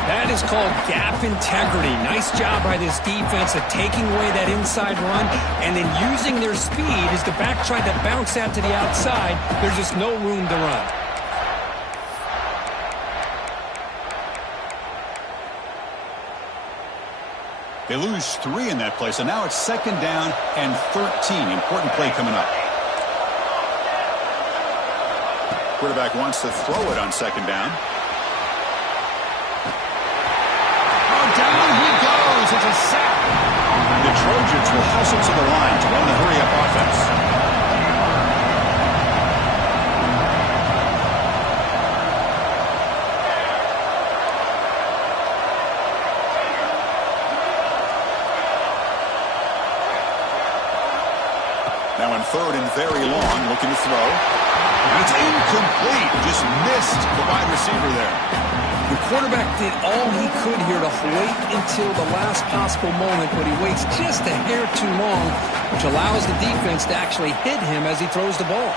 That is called gap integrity. Nice job by this defense of taking away that inside run and then using their speed as the back tried to bounce out to the outside. There's just no room to run. They lose 3 in that play, so now it's 2nd down and 13. Important play coming up. Quarterback wants to throw it on 2nd down. Oh, down he goes. It's a sack. The Trojans will hustle to the line to run the hurry-up offense. On third and very long, looking to throw. And it's incomplete. Just missed the wide receiver there. The quarterback did all he could here to wait until the last possible moment, but he waits just a hair too long, which allows the defense to actually hit him as he throws the ball.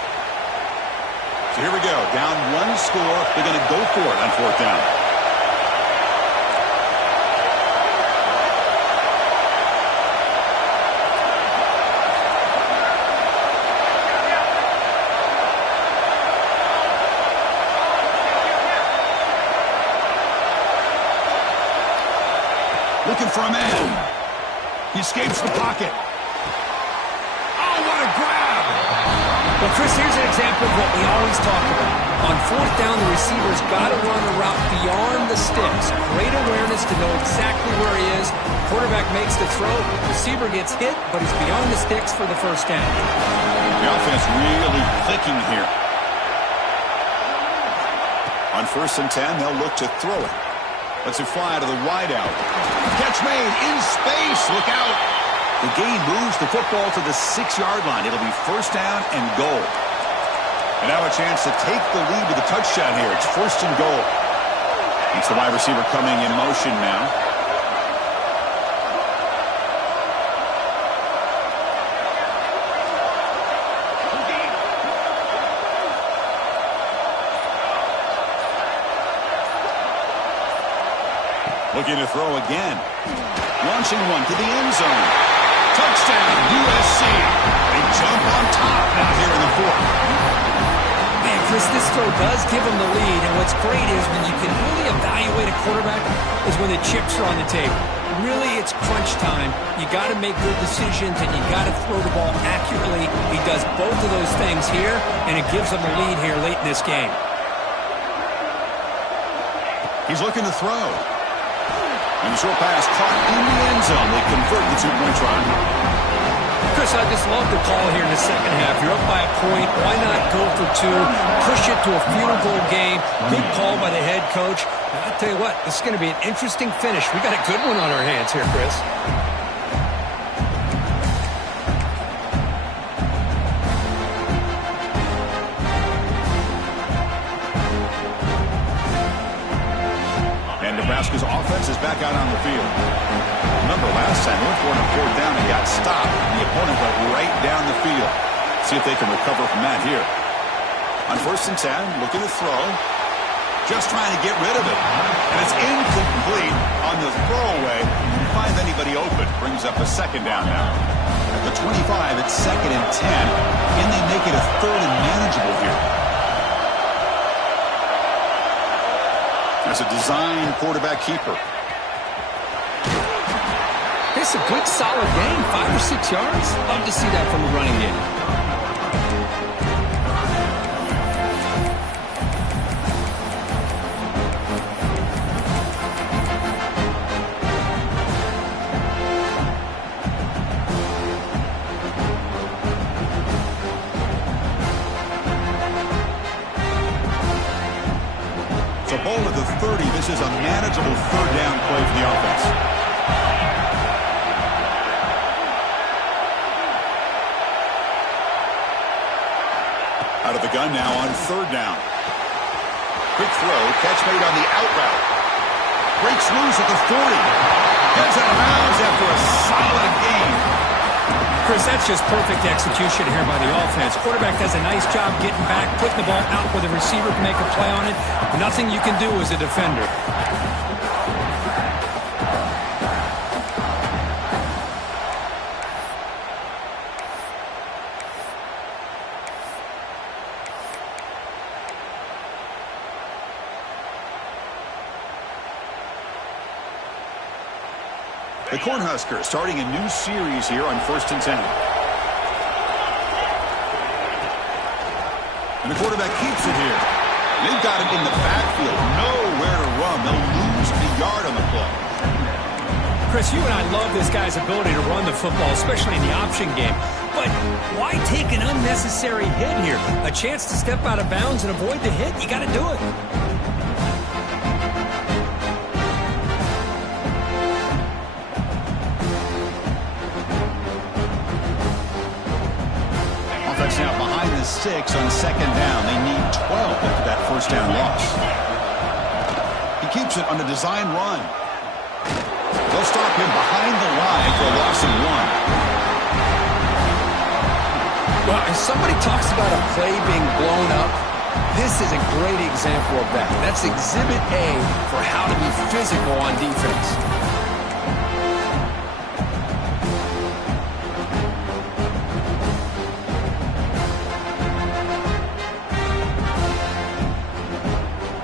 So here we go. Down one score. They're going to go for it on fourth down. Looking for a man. He escapes the pocket. Oh, what a grab! Well, Chris, here's an example of what we always talk about. On fourth down, the receiver's got to run the route beyond the sticks. Great awareness to know exactly where he is. Quarterback makes the throw. Receiver gets hit, but he's beyond the sticks for the first down. The offense really clicking here. On 1st and 10, they'll look to throw it. Let's it fly to the wideout. Catch made in space. Look out. The gain moves the football to the 6-yard line. It'll be first down and goal. And now a chance to take the lead with a touchdown here. It's 1st and goal. It's the wide receiver coming in motion now. Looking to throw again. Launching one to the end zone. Touchdown, USC. They jump on top now here in the fourth. Man, Chris, this throw does give them the lead, and what's great is when you can really evaluate a quarterback is when the chips are on the table. Really, it's crunch time. You got to make good decisions, and you got to throw the ball accurately. He does both of those things here, and it gives them the lead here late in this game. He's looking to throw. And the short pass caught in the end zone. They convert the two-point try. Chris, I just love the call here in the second half. You're up by a point. Why not go for two? Push it to a field goal game. Good call by the head coach. And I'll tell you what, this is going to be an interesting finish. We got a good one on our hands here, Chris. Nebraska's offense is back out on the field. Remember, last time they went for it on fourth down and got stopped. The opponent went right down the field. See if they can recover from that here. On 1st and 10, looking to throw. Just trying to get rid of it. And it's incomplete on the throwaway. Finds anybody open. Brings up a second down now. At the 25, it's 2nd and 10. Can they make it a 3rd and manageable here? As a design quarterback keeper. It's a good, solid game. 5 or 6 yards. Love to see that from a running game. Ball at the 30. This is a manageable 3rd down play for the offense. Out of the gun now on 3rd down. Quick throw. Catch made on the out route. Breaks loose at the 40. Gets out of bounds after a solid game. Chris, that's just perfect execution here by the offense. Quarterback does a nice job getting back, putting the ball out where the receiver can make a play on it. Nothing you can do as a defender. The Cornhuskers starting a new series here on 1st and 10. And the quarterback keeps it here. They've got it in the backfield. Nowhere to run. They'll lose a yard on the play. Chris, you and I love this guy's ability to run the football, especially in the option game. But why take an unnecessary hit here? A chance to step out of bounds and avoid the hit? You got to do it. offense now behind the 6 on second down. They need 12 after that first down loss. He keeps it on a design run. They'll stop him behind the line for a loss of 1. Well, if somebody talks about a play being blown up, this is a great example of that. That's exhibit A for how to be physical on defense.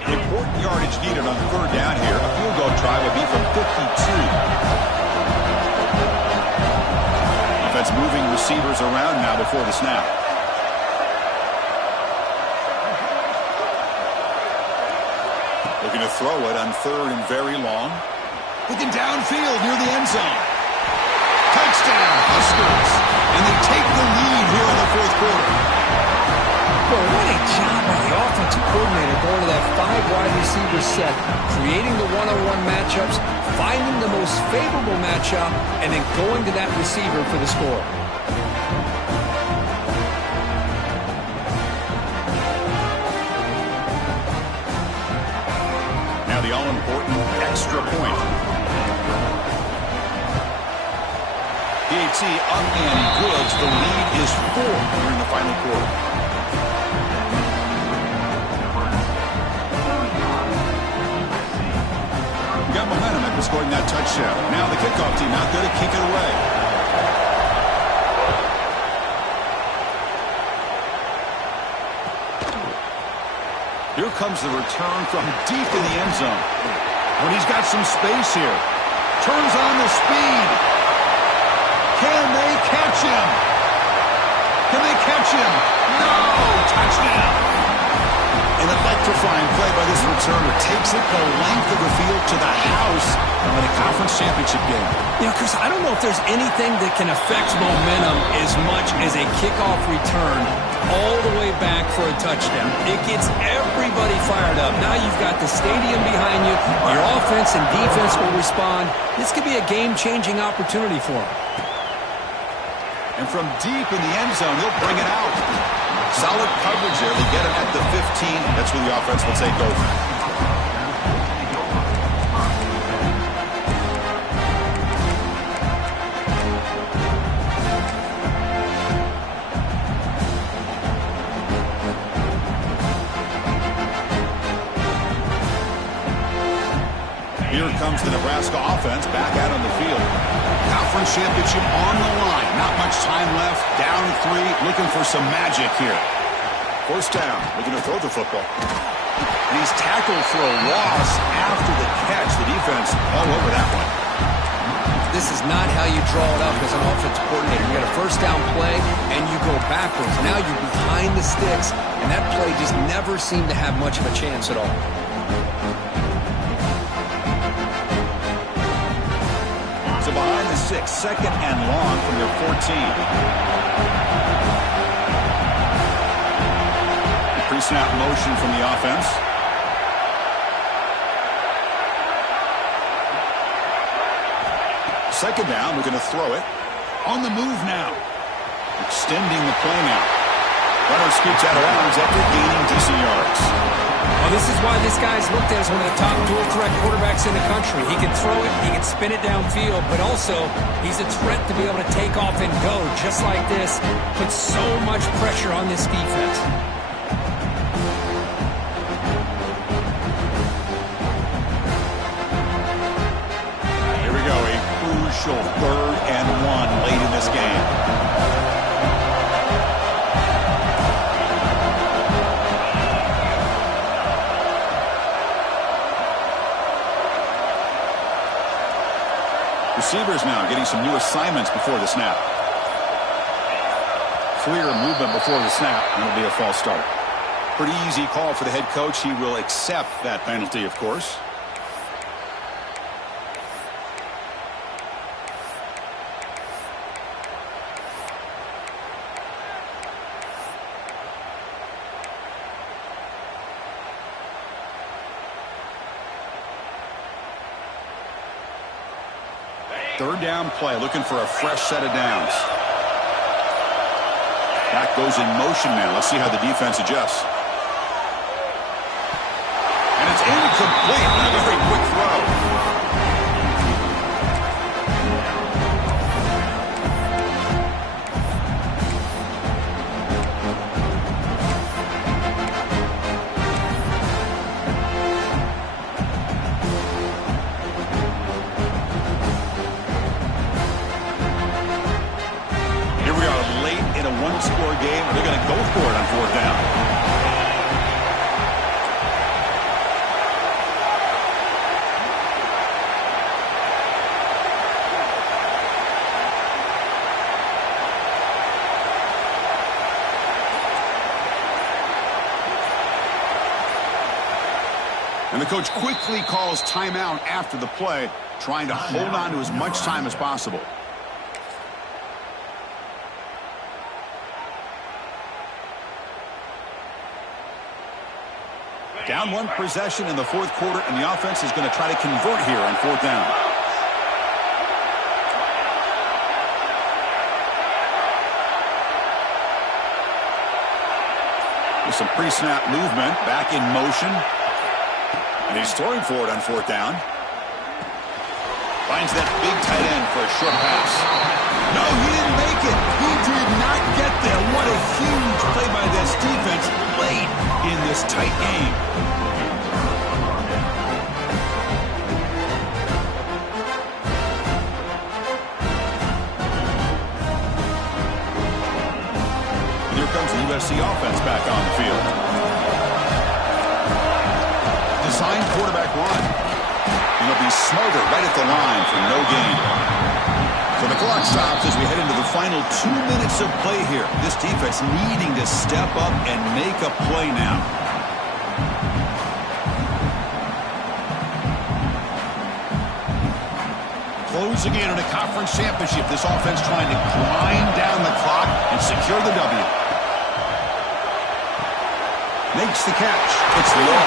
Important yardage needed on third down here. A field goal try would be from 52. Defense moving receivers around now before the snap. Looking to throw it on third and very long. Looking downfield near the end zone. Touchdown, Huskers. And they take the lead here in the fourth quarter. Well, what a job by the offensive coordinator going to that 5 wide receiver set, creating the one-on-one matchups, finding the most favorable matchup, and then going to that receiver for the score. Now the all-important extra point. PAT up and good. The lead is 4 here in the final quarter. Got momentum after scoring that touchdown. Now the kickoff team out there to kick it away. Here comes the return from deep in the end zone. When he's got some space here. Turns on the speed. Can they catch him? Can they catch him? No! Touchdown! An electrifying play by this returner. Takes it the length of the field to the house in a conference championship game. You know, Chris, I don't know if there's anything that can affect momentum as much as a kickoff return all the way back for a touchdown. It gets everybody fired up. Now you've got the stadium behind you. Your offense and defense will respond. This could be a game-changing opportunity for them. And from deep in the end zone, he'll bring it out. Solid coverage there. They get him at the 15. That's where the offense will take over. Here comes the Nebraska offense back out on the field. Conference championship on the line. Not much time left. Down 3. Looking for some magic here. First down. Looking to throw the football. And he's tackled for a loss after the catch. The defense all over that one. This is not how you draw it up as an offensive coordinator. You got a first down play, and you go backwards. Now you're behind the sticks, and that play just never seemed to have much of a chance at all. So behind the 6, second and long from their 14. Pre-snap motion from the offense. Second down, we're going to throw it. On the move now. Extending the play now. Runner scoots out of bounds after gaining decent yards. Well, this is why this guy's looked at as one of the top dual threat quarterbacks in the country. He can throw it, he can spin it downfield, but also he's a threat to be able to take off and go just like this. Puts so much pressure on this defense. Here we go, a crucial 3rd and 1 late in this game. Receivers now getting some new assignments before the snap. Clear movement before the snap, and it'll be a false start. Pretty easy call for the head coach. He will accept that penalty, of course. Third down play, looking for a fresh set of downs. Attack goes in motion now. Let's see how the defense adjusts. And it's incomplete. A very quick throw. One-score game. They're going to go for it on fourth down. And the coach quickly calls timeout after the play, trying to hold on to as much time as possible. Down one possession in the fourth quarter, and the offense is going to try to convert here on fourth down. With some pre-snap movement, back in motion. And he's throwing for it on fourth down. Finds that big tight end for a short pass. No, he didn't make it. He did not get there. What a huge play by this defense late in this tight game. And here comes the USC offense back on the field. Designed quarterback run. And it'll be Smarter right at the line for no gain. So the clock stops as we head into the final 2 minutes of play here. This defense needing to step up and make a play now. Closing in on a conference championship. This offense trying to grind down the clock and secure the W. Makes the catch. It's low.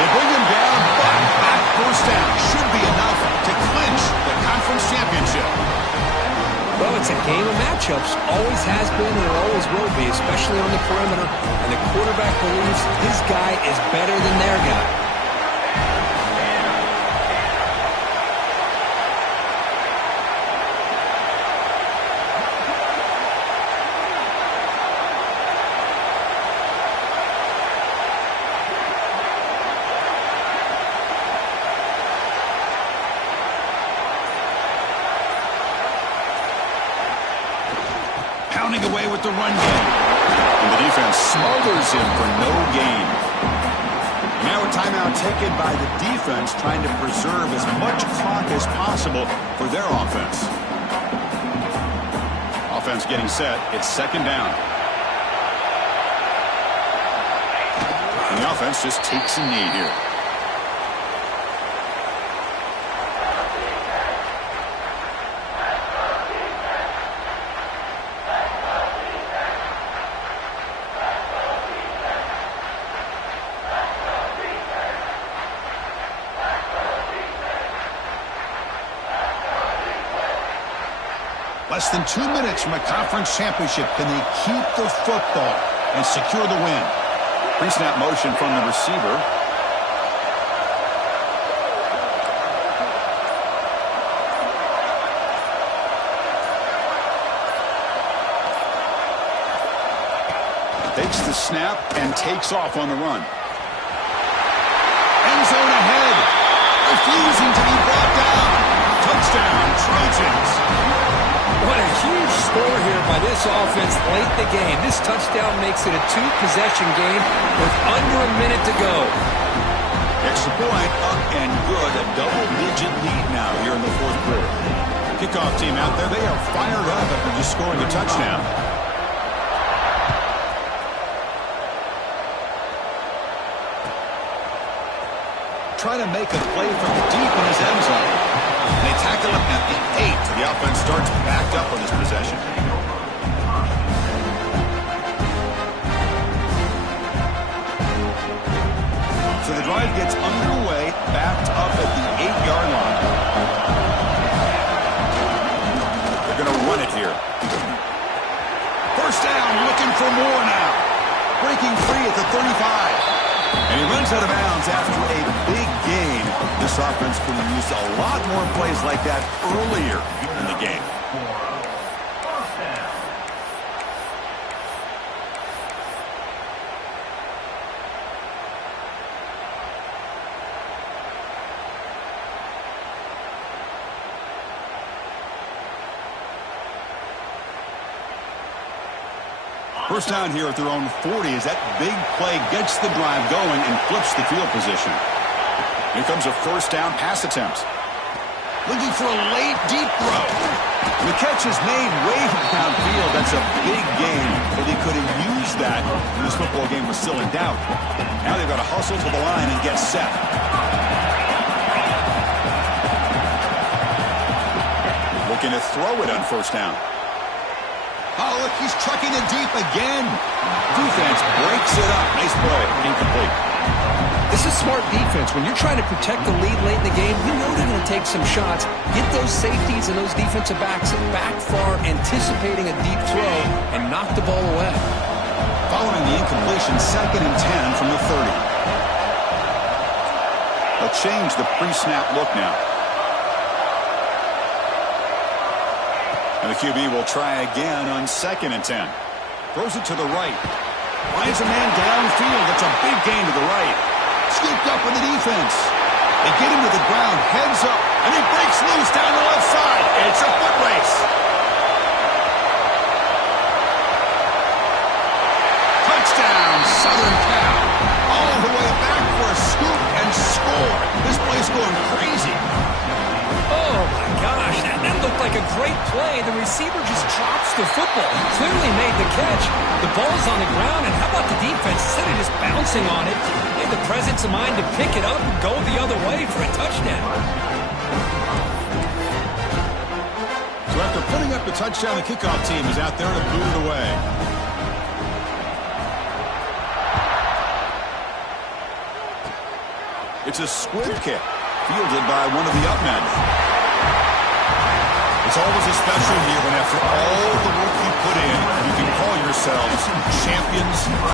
They bring him down, but that first down should be enough to clinch the conference championship. Well, it's a game of matchups. Always has been and it always will be, especially on the perimeter. And the quarterback believes his guy is better than their guy. Away with the run game. And the defense smothers him for no gain. Now a timeout taken by the defense, trying to preserve as much clock as possible for their offense. Offense getting set. It's second down. And the offense just takes a knee here. Less than 2 minutes from a conference championship. Can they keep the football and secure the win? Pre-snap motion from the receiver. Takes the snap and takes off on the run. End zone ahead. Refusing to be brought down. Touchdown, Trojans. What a huge score here by this offense late in the game. This touchdown makes it a two-possession game with under a minute to go. Extra point, up and good. A double-digit lead now here in the fourth quarter. Kickoff team out there, they are fired up after just scoring a touchdown. Trying to make a play from deep in his end zone. And they tackle him at the 8. The offense starts backed up on this possession. So the drive gets underway, backed up at the 8-yard line. They're going to run it here. First down, looking for more now. Breaking free at the 35. And he runs out of bounds after a big gain. This offense could have used a lot more plays like that earlier in the game. First down here at their own 40 as that big play gets the drive going and flips the field position. Here comes a first down pass attempt. Looking for a late deep throw. The catch is made way downfield. That's a big gain, but they could have used that when this football game was still in doubt. Now they've got to hustle to the line and get set. Looking to throw it on first down. Oh, look, he's trucking it deep again. Defense breaks it up. Nice play. Incomplete. This is smart defense. When you're trying to protect the lead late in the game, you know they're going to take some shots. Get those safeties and those defensive backs back far, anticipating a deep throw, and knock the ball away. Following the incompletion, 2nd and 10 from the 30. They'll change the pre-snap look now. And the QB will try again on 2nd and 10. Throws it to the right. Finds a man downfield. It's a big gain to the right. Scooped up with the defense. They get him to the ground, heads up, and he breaks loose down the left side. It's a foot race. Touchdown, Southern Cal. All the way back for a scoop and score. This place going crazy. Oh, my gosh. That looked like a great play. The receiver just drops the football. He clearly made the catch. The ball's on the ground, and how about the defense? Instead of just bouncing on it, they had the presence of mind to pick it up and go the other way for a touchdown. So after putting up the touchdown, the kickoff team is out there to boot it away. It's a squib kick, fielded by one of the up men. It's always a special year when after all the work you put in, you can call yourselves champions